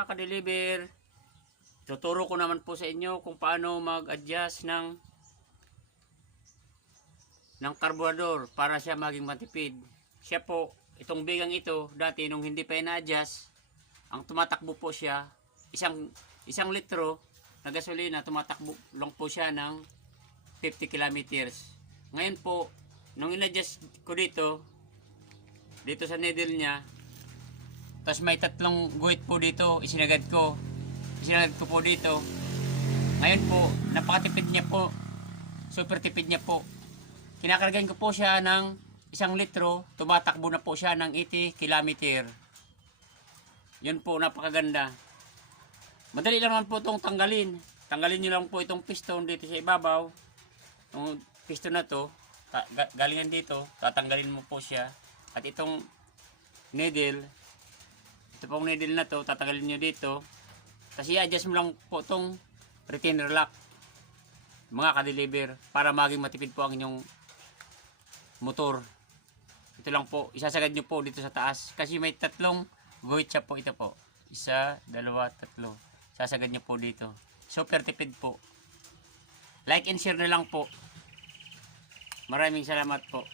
Mga ka-deliver, tuturo ko naman po sa inyo kung paano mag-adjust ng karburador para siya maging matipid. Siya po, itong bigang ito, dati nung hindi pa ina-adjust, ang tumatakbo po siya, isang litro na gasolina, tumatakbo lang po siya ng 50 kilometers. Ngayon po, nung in-adjust ko dito sa needle niya, tapos may tatlong guhit po dito, isinagad ko po dito. Ngayon po, napakatipid niya po, super tipid niya po. Kinakargahan ko po siya ng 1 litro, tumatakbo na po siya ng 80 kilometer. Yun po, napakaganda. Madali lang naman po itong tanggalin. Tanggalin nyo lang po itong piston dito sa ibabaw. Itong piston na to, galingan dito, tatanggalin mo po siya. At itong needle, ito pong needle na to, tatanggalin nyo dito. Kasi i-adjust mo lang po itong retainer lock, mga ka-deliver, para maging matipid po ang inyong motor. Ito lang po, isasagad nyo po dito sa taas. Kasi may tatlong guhit siya po, ito po. 1, 2, 3. Sasagad nyo po dito. Super tipid po. Like and share na lang po. Maraming salamat po.